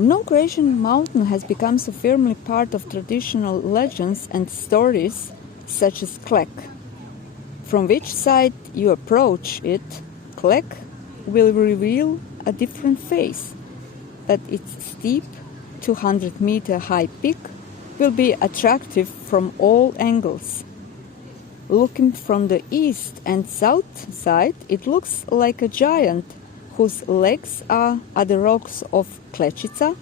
No Croatian mountain has become so firmly part of traditional legends and stories such as Klek. From which side you approach it, Klek will reveal a different face, but its steep 200-meter high peak will be attractive from all angles. Looking from the east and south side, it looks like a giant whose legs are the rocks of Klečica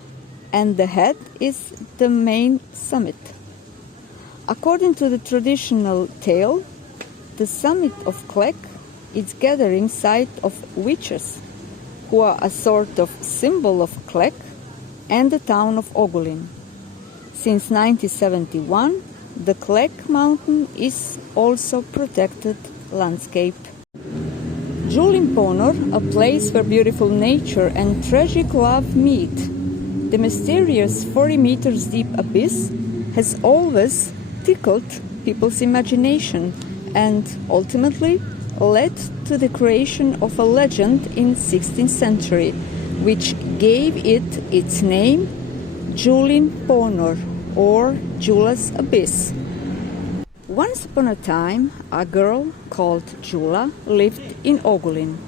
and the head is the main summit. According to the traditional tale, the summit of Klek is gathering site of witches, who are a sort of symbol of Klek and the town of Ogulin. Since 1971, the Klek mountain is also protected landscape. Julin Ponor, a place where beautiful nature and tragic love meet. The mysterious 40 meters deep abyss has always tickled people's imagination and ultimately led to the creation of a legend in 16th century, which gave it its name, Julin Ponor, or Jula's Abyss. Once upon a time, a girl called Jula lived in Ogulin.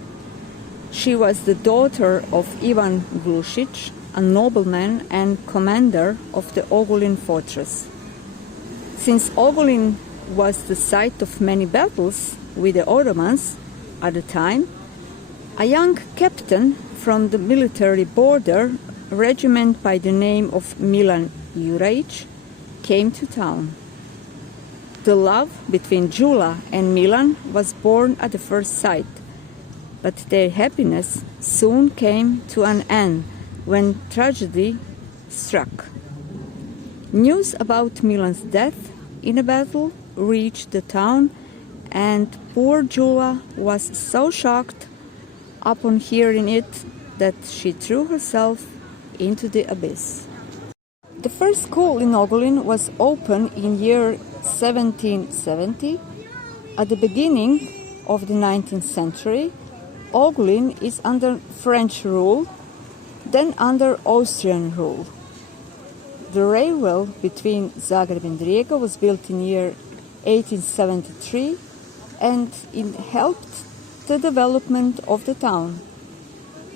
She was the daughter of Ivan Glušić, a nobleman and commander of the Ogulin fortress. Since Ogulin was the site of many battles with the Ottomans at the time, a young captain from the military border regiment by the name of Milan Juraić came to town. The love between Jula and Milan was born at the first sight, but their happiness soon came to an end when tragedy struck. News about Milan's death in a battle reached the town, and poor Jula was so shocked upon hearing it that she threw herself into the abyss. The first school in Ogulin was opened in year 1770. At the beginning of the 19th century, Ogulin is under French rule, then under Austrian rule. The railroad between Zagreb and Rijeka was built in year 1873 and it helped the development of the town.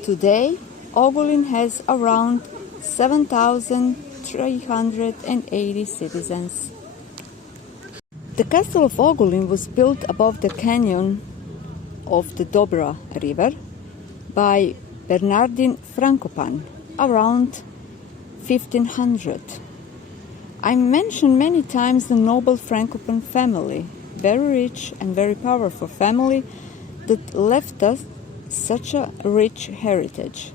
Today, Ogulin has around 7,380 citizens. The castle of Ogulin was built above the canyon of the Dobra river by Bernardin Frankopan around 1500. I mentioned many times the noble Frankopan family, very rich and very powerful family that left us such a rich heritage.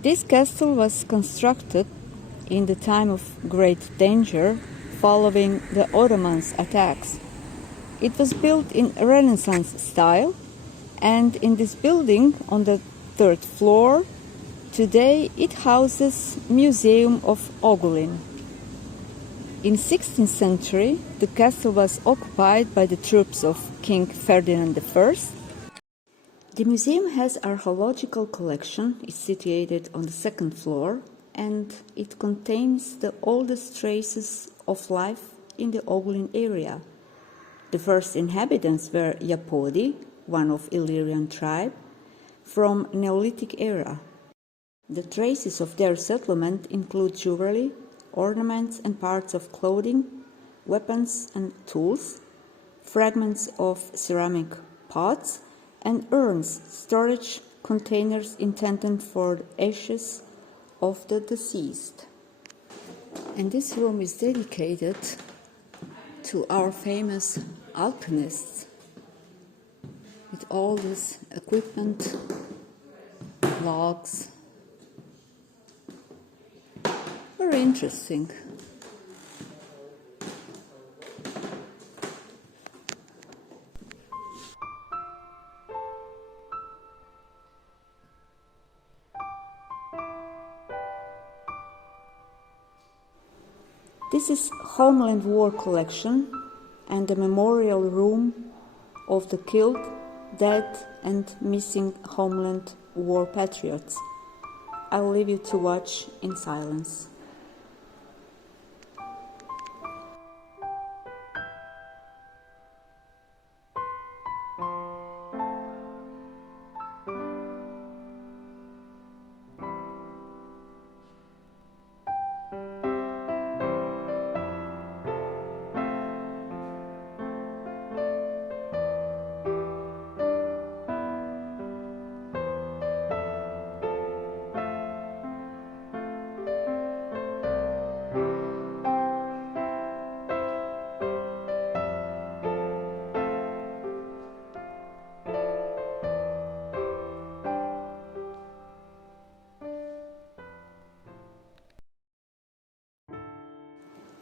This castle was constructed in the time of great danger following the Ottomans' attacks. It was built in Renaissance style, and in this building on the third floor, today it houses Museum of Ogulin. In 16th century, the castle was occupied by the troops of King Ferdinand I. The museum has archaeological collection, is situated on the second floor, and it contains the oldest traces of life in the Ogulin area. The first inhabitants were Yapodi, one of Illyrian tribe, from Neolithic era. The traces of their settlement include jewelry, ornaments and parts of clothing, weapons and tools, fragments of ceramic pots, and urns, storage containers intended for the ashes of the deceased. And this room is dedicated to our famous alchemists with all this equipment, logs. Very interesting. This is Homeland War collection and the memorial room of the killed, dead and missing Homeland War patriots. I'll leave you to watch in silence.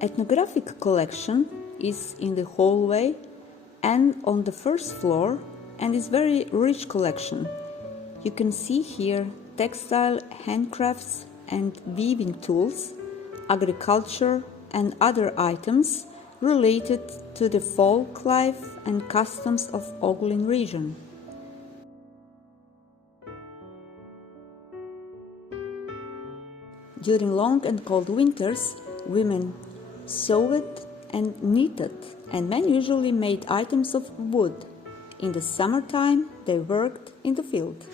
Ethnographic collection is in the hallway and on the first floor and is very rich collection. You can see here textile handcrafts and weaving tools, agriculture and other items related to the folk life and customs of Oghulin region. During long and cold winters, women sewed and knitted, and men usually made items of wood. In the summertime, they worked in the field.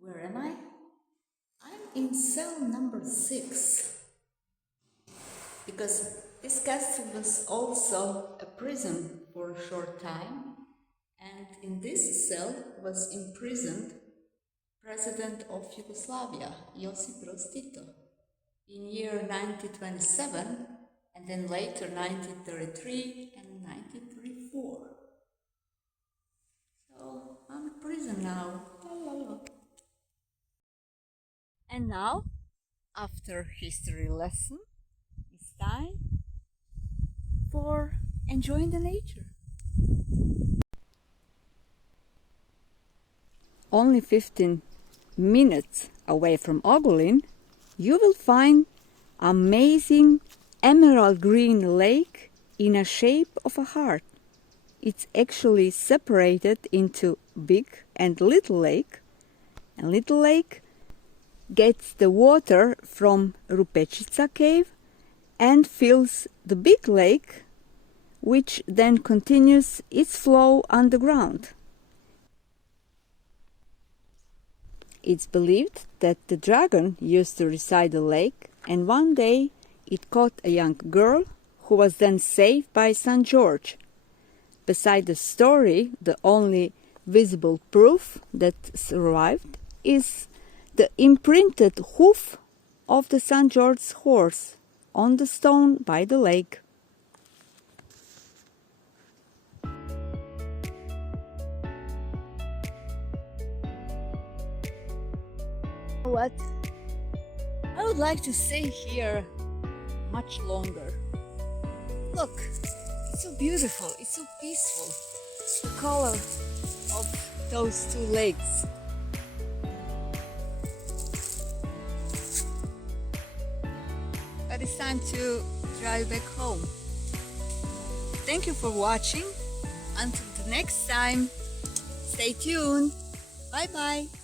Where am I? I'm in cell number 6. Because this castle was also a prison for a short time, and in this cell was imprisoned President of Yugoslavia, Josip Broz Tito, in year 1927, and then later 1933 and 1934. So I'm in prison now. La, la, la. And now, after history lesson, it's time for enjoying the nature. Only 15 minutes away from Oghulin, you will find amazing emerald green lake in a shape of a heart. It's actually separated into big and little lake, and little lake gets the water from Rupečica cave and fills the big lake, which then continues its flow underground. It's believed that the dragon used to reside the lake, and one day it caught a young girl who was then saved by St. George. Beside the story, the only visible proof that survived is the imprinted hoof of the St. George's horse on the stone by the lake. What? I would like to stay here much longer. Look, it's so beautiful, it's so peaceful. The color of those two lakes. But it's time to drive back home. Thank you for watching. Until the next time, stay tuned. Bye bye.